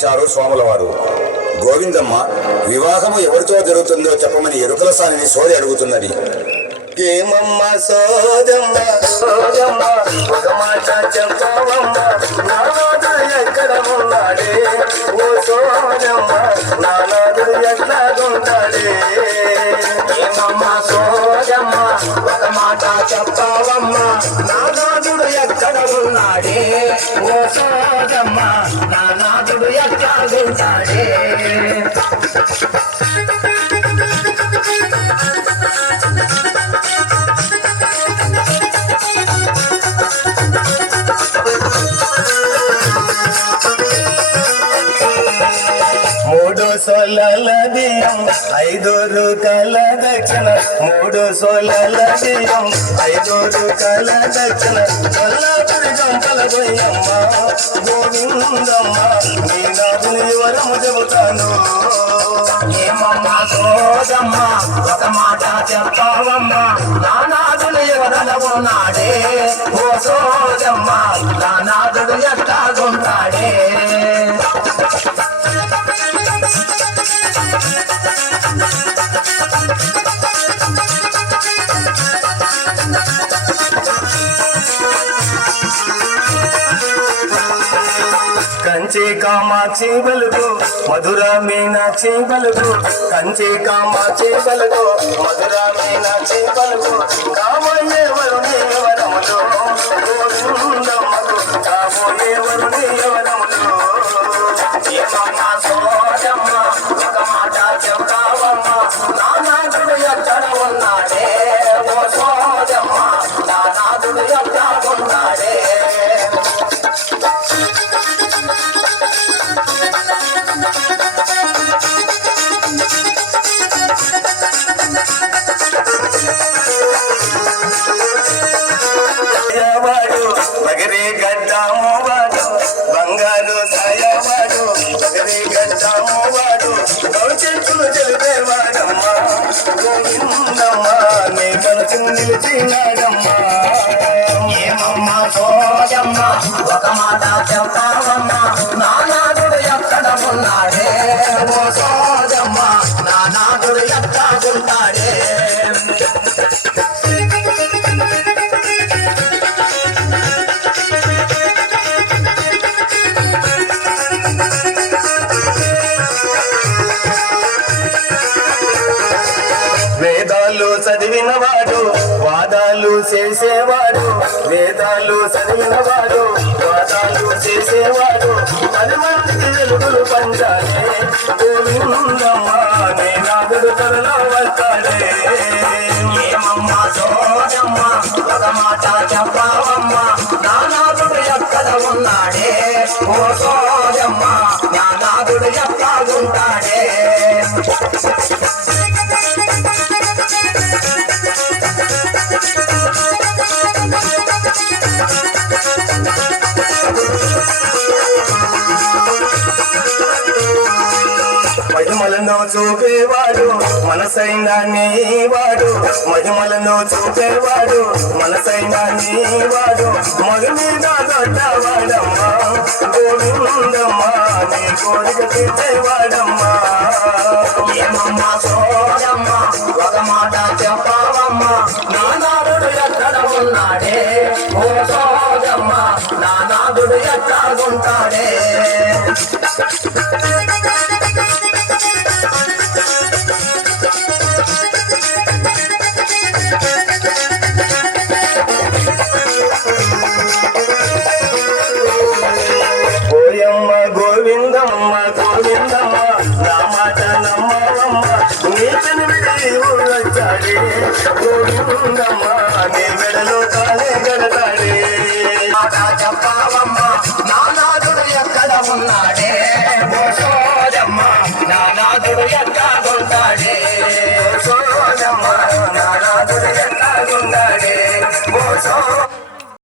చేశారు స్వాముల వారు. గోవిందమ్మ వివాహము ఎవరితో జరుగుతుందో చెప్పమని ఎరుకల సానిని సోది అడుగుతున్నది. ఏమమ్మ సోదమ్మ సోదమ్మ ఒక మాట చెప్పవమ్మ నానాదుడు ఎక్కడ ఉన్నాడే ఓ సోదమ్మ నానాదుడు ఎట్లాగుంటాడే. ఏమమ్మ సోదమ్మ ఒక మాట చెప్పవమ్మ నానాదుడు ఎక్కడ ఉన్నాడే ఓ సోదమ్మ నానాదుడు ఎట్లాగుంటాడే. మూడు సోలల బియ్యం 5 రూపాయల దక్షిణ, 3 సోలల బియ్యం 5 రూపాయల దక్షిణ. కొల్లాపురి గంపల గొయ్యమ్మ గోవిందమ్మ నీ నాదుని వరము చెబుతాను. ఏమమ్మ సోదమ్మ ఒక మాట చెప్పవమ్మ నానాదుడు ఎవరన ఉన్నాడే ఓ సోదమ్మ నానాదుడు ఎట్లాగుంటాడే. కంచి కామాక్షి బలుగు మధుర మీనాక్షి బలుగు, కంచి కామాక్షి బలుగు మధుర మీనాక్షి బలుగు. కాబోయే వరుణి వరములు గోవిందమ్మకు కాబోయే వరుణి వరములు. ఏమమ్మ సోదమ్మ ఒక మాట చెప్తావమ్మ నానాదుడు ఎక్కడ ఉన్నాడే ఓ సోదమ్మ నానాదుడు ఎక్కడ ఉన్నాడే. బగరి గడ్డాము వాడు బంగారు సాయవాడు, బగరి గడ్డాము వాడు చెట్లు తెలిపేవాడమ్మ గోవిందమ్మ నీ మనసు నిలిచినాడమ్మ. ఏమమ్మ సోదమ్మ ఒక మాట చెప్తావమ్మ నానాదుడు ఎక్కడ ఉన్నాడే ఓ సోదమ్మ నానాదుడు ఎక్కడుంటాడే. వేదాలు చదివినవాడు వాదాలు చేసేవాడు, వేదాలు చదివినవాడు వాదాలు చేసేవాడు. 10 మందికి వెలుగులు పంచాలే గోవిందమ్మ నీ నాదుడు త్వరలో వస్తాడే. ఏమమ్మ సోదమ్మ ఒక మాట చెప్పవమ్మ నానాదుడు ఎక్కడ ఉన్నాడే ఓ సోదమ్మ నానాదుడు ఎట్లాగుంటాడే. మహిమలను చూపేవాడు మనసైన నీవాడు, మహిమలను చూపేవాడు మనసైన నీవాడు. మగ మీద దొడ్డవాడమ్మ గోవిందమ్మ నీ కోరిక తీర్చేవాడమ్మ. ఏమమ్మ సోదమ్మ ఒక మాట చెప్పవమ్మ నానాదుడు ఎక్కడ ఉన్నాడే ఓ సోదమ్మ నానాదుడు ఎట్లాగుంటాడే. ఓయమ్మ గోవిందమ్మ గోవిందమ్మ నా మాట నమ్మవమ్మ నీతిని విడి వచ్చాడే గోవిందమ్మ నీ మెడలో కాలే గడతాడే. మాట చెప్పవమ్మ నానాదుడు ఎక్కడ ఉన్నాడే ఓ సోదమ్మ నానాదుడు ఎక్కడుంటాడే. సోదమ్మ నానాదుడు ఎక్కడుంటాడే ఓ సో